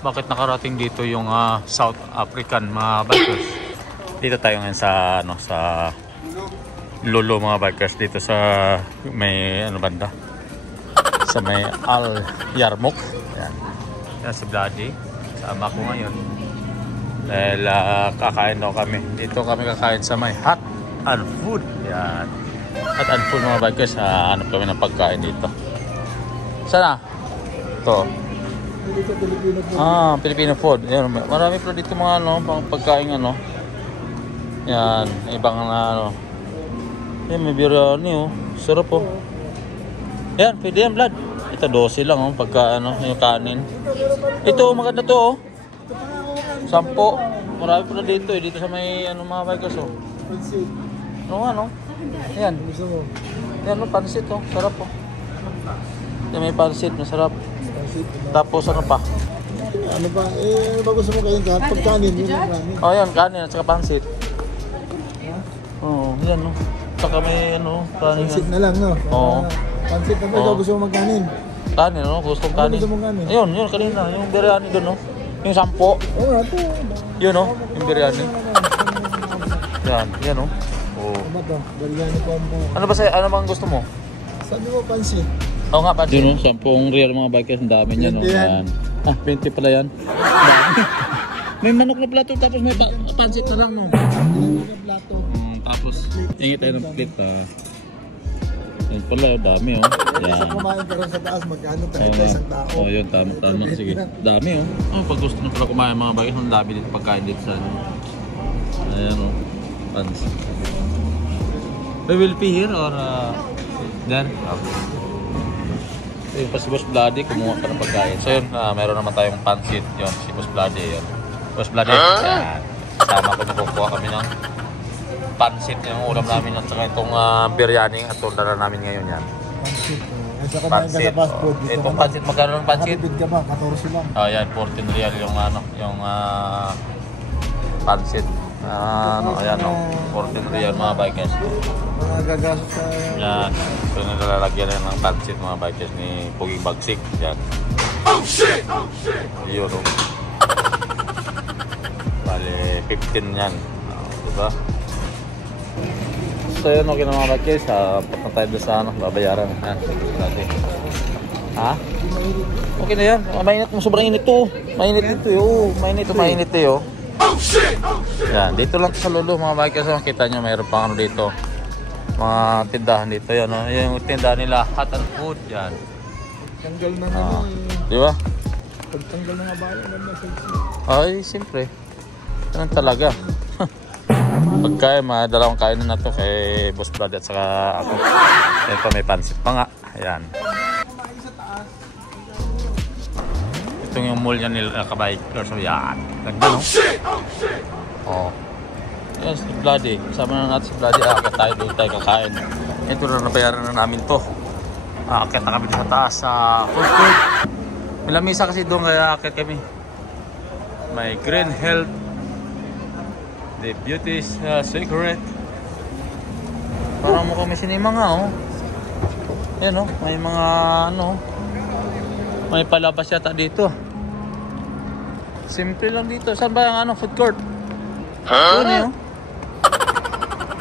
bakit nakarating dito yung South African mga bikers. Dito tayo ngayon sa sa Lolo mga bikers, dito sa may banda, sa may Al Yarmouk. Yan si Bloody, sama ko ngayon dahil kakain daw kami. Dito kami kakain sa may Hot and Food. Yan, Hot and Food mga bikers. Hanap kami ng pagkain dito. Sana ito. Filipino food. Yan, marami pa dito mga pang pagkain yan, ibang yan, may biryani sarap yan, pwede yan Vlad. Ito 12 lang pagka yung kanin. Ito maganda to 10. Marami pa dito dito sa may mga bikers yan. Yan pansit sarap yan, may pansit masarap. Tapos ano pa? Ano ba gusto mo kayo pagkanin? Yan, kanin at saka pansit. Yan saka may pansit na lang pansit na ba gusto mo magkanin? Kanin gusto kong kanin. Ayun kanina, yung biryani doon yung 10. Yun yung biryani. Yan biryani combo. Ano bang gusto mo? Sabi mo pansit. Oo nga, pansit. Yun 10 real mga bikers, ang dami niyan yan. 20 pala yan. May manok na plato tapos may pansit na lang plato. Tapos tingin tayo ng plate Yan pala, dami yan. Kumain ka rin sa taas, magkano tayo isang tao. Yun, tama. Sige, dami pag gusto nyo pala kumain mga bikers, ang dami dito pagkain dito sa ayan pansit. We will be here or there? Okay. Yung pa si Boss Bloody, kumuha pa ng pagkain. So yun, meron naman tayong pansit. Yun, si Boss Bloody. Yun. Boss Bloody, yan. Kasama ko kukuha kami ng pansit. Yung ulam namin at saka itong biryani at dala namin ngayon yan. Pansit. Itong pansit, magkano ng pansit? Kapitid ka ba? 14 lang. Yan, 14 real yung pansit. Ayan 14 real mga bikers. Mga gagastos sa... Yan. Ito nilalagyan ng pansit mga bikers ni Puging Bagsik. Yan. Oh shit! Yun bali 15 yan. Diba? So yun, okay na mga bikers. Punta tayo doon sa babayaran. Yan. Okay na yan. Mainit mo. Sobrang init to. Mainit dito mainit to. Yan, dito lang sa Lolo mga bikers. Makita nyo, mayroon pang dito. Mga tindahan dito yan. Yung tindahan nila, Hot and Food. Yan. Tanggal na di ba? Pagtanggal na nga ba ay, siyempre. Ganun talaga. Pagkain, dalawang kainan na to kay Boss Bloody at saka ako. Ito may pansit pa nga. Ayan. Itong yung mall yan nila kabikers. So yan. Ganda Yan si Bloody. Kasama na natin si Bloody. Akit tayo doon tayo kakain. Ito na nabayaran na namin to. Akit na kami sa taas sa food court. May lamisa kasi doon kaya akit kami. May Green Health. The Beauty's Secret. Parang mukhang may sinima nga Yan may mga may palabas yata dito. Simple lang dito. Saan ba yung food court? Doon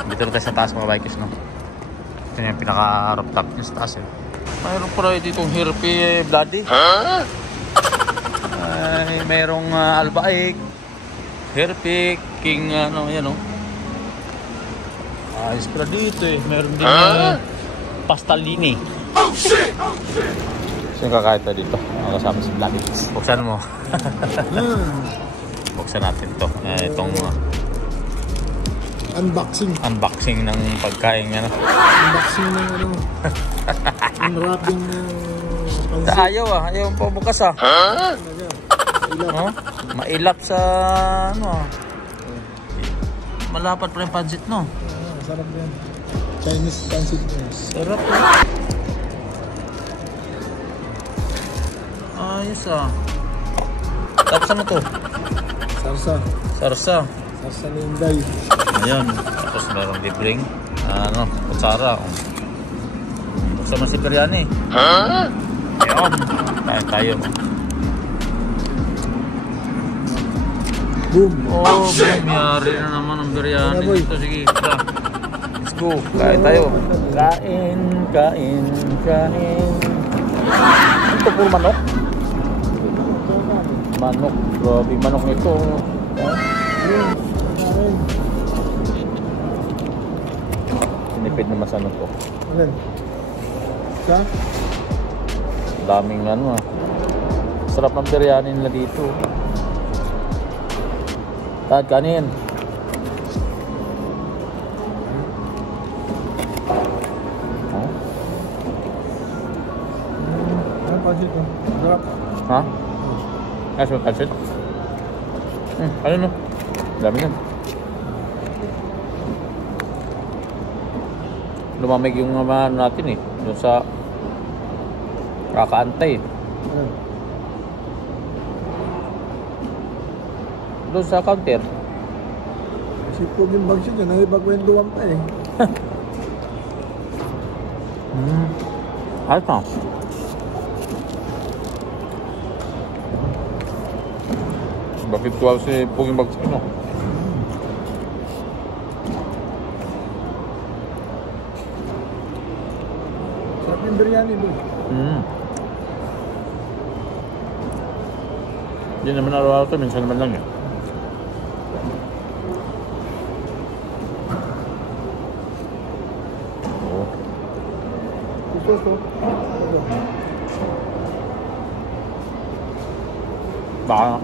dito na tayo sa taas mga bikers Ito yung pinaka-rooftop niya sa taas Mayroon pala ditong Hirpi Bloody. Ay, mayroong Albaik, Hirpi, King yan ayos pala dito Mayroon din Pastalini. Sino kakain tayo dito? Kasama si Bloody. Buksan mo. Buksan natin to. Itong unboxing ng pagkain unboxing ng unwrapping pansit. Ayaw pa bukas mailap sa malapad pa rin pansit sarap yan. Chinese pansit sarap ayos tapos ano to? Sarsa ni Inday. Ayan. Tapos meron libreng kutsara. Buksan mo si biryani. Ayan. Kain tayo. Boom. Oh, bumiyari na naman ang biryani Tara, boy. dito. Sige, tara. Let's go. Kain tayo. Kain, kain, kain. Ito puro manok. Manok. Grabe manok nito. Sinipid naman sa ano to. Alin? Sa? Daming ano ah. Sarap ng biryani nila dito. Tad, kanin. Oh? Ano pa dito? Sarap. Ha? Ayos mo pansit? Ano no? Dami yan. Lumamig yung ano natin eh. Doon sa kakaantay. Alin? Doon sa counter. Kasi po yung bagsi dyan, nakipagkwentuhan pa eh. Ayos na. Bakit tuwal si Puging Bags no? Sarap yung biryani doon. Hindi naman araw-araw ito, minsan naman lang yun. Oo. Gusto to. Baka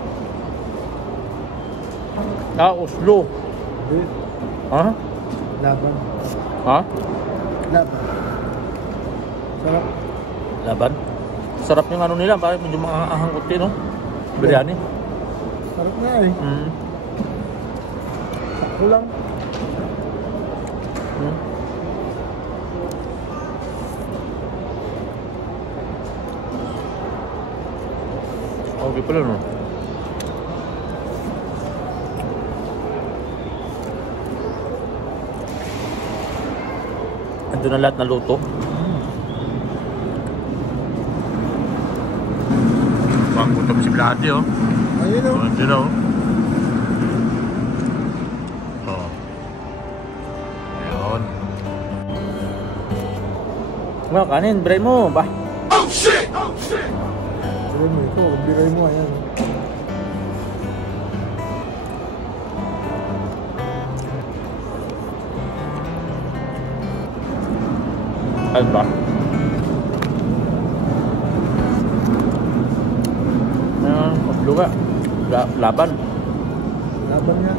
Oslo. Hindi. Ha? Laban. Ha? Laban. Sarap. Laban? Sarap yung ano nila, parang medyo maanghang kunti, no? Biryani. Sarap na eh. Sakto lang. Okay pala, no? Ando na lahat na luto. Bang gutom si Vladi, oh. Ayun o. Ando na, oh. Oh. Ayun. Mga kanin, biray mo, ba? Biray mo ito. Biray mo, ayan. Ano ba? Oslo ka. Laban. Laban nga.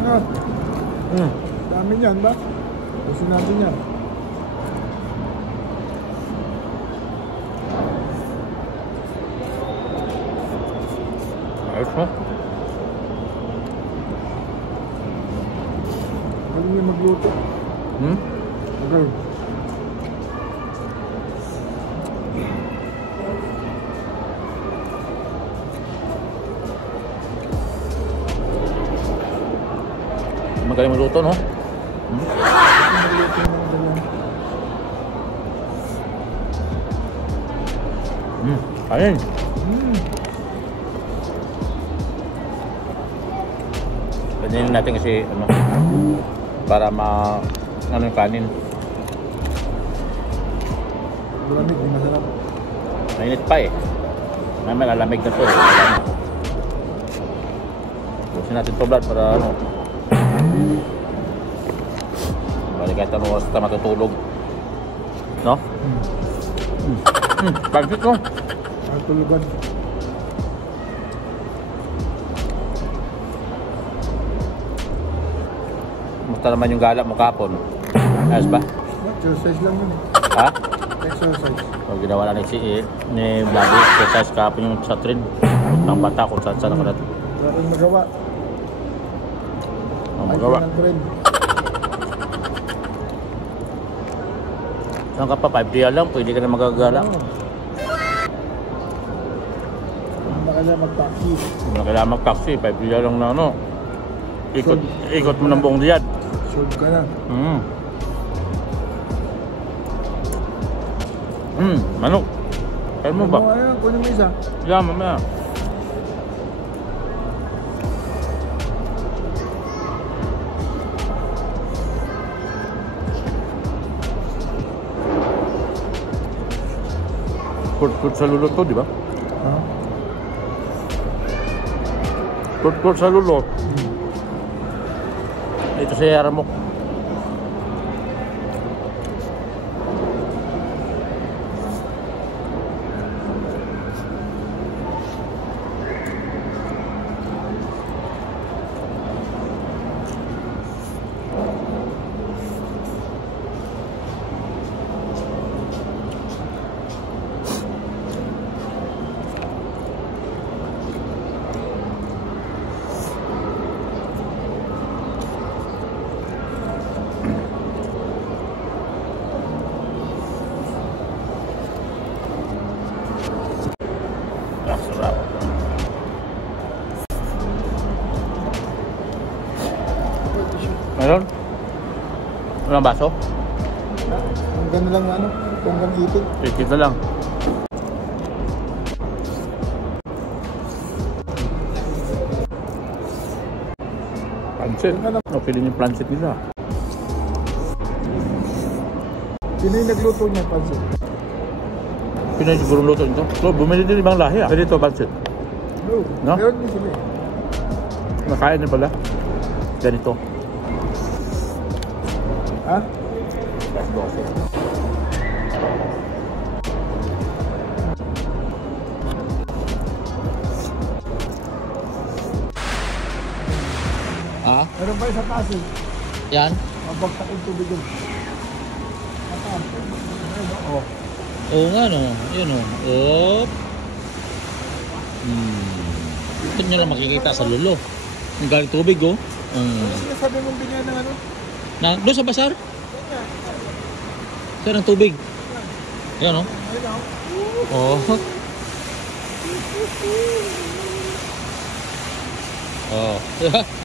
Ano? Dami niyan ba? Gusto natin yan. Ayos mo? Ano yung magluto? Okay. Magaling magluto, no? Magluto yung mga ganyan. Kanin. Ganyan natin kasi, ano, para ano yung kanin. Malamig, di masarap. Mainit pa eh. May malalamig na to eh. Wala na. Busin natin to, Brad, para ano. Balik kahit ano oras ka matutulog. No? Pagsit ko. Tulugan. Musta naman yung gala mo kapon? Ayos ba? Exercise lang yun. Ha? Exercise. O, ginawa na ni Vladi. Exercise kapon yung sa train. Ang bata kung saan ako natin. Wala kang magawa. Ang magawa. Ay, friend. Saan ka pa? 5 day lang. Pwede ka na magagala. Hindi ka na mag-taxi. Hindi na kailangan mag-taxi. 5 day lang na ano. Ikot mo ng buong Riyadh. Solve ka na. Manok. Kaya mo ba? Ano, kunin mo isa. Yeah, mamaya. Kurt sa lulo to, di ba? Ha? Kurt sa lulo. Ito sa Yaramok. Sarap. Meron? Walang baso? Kung gano'n lang ano, kung gano'n itik. Tikit na lang. Pancit. Ano, piling yung pancit nila. Sino yung nagluto niya, Pansit? Pinay siguro luto nito. So, bumili din ibang lahi ah. Pwede ito, pancit. No, No? meron din sila eh. Nakain din pala. Ganito. Ha? Ah? Meron pa sa taas eh. Yan? Mabagsak yung tubig yun. Mataas. Oo. Oo nga no. Yun o. Op. Ito nyo lang makikita sa lulo. Yung galing tubig oh. Ano sinasabi mong binyan ng ano? Doon sa basar? Saan ang tubig? Yan oh. Ayun o. Oh. Oh.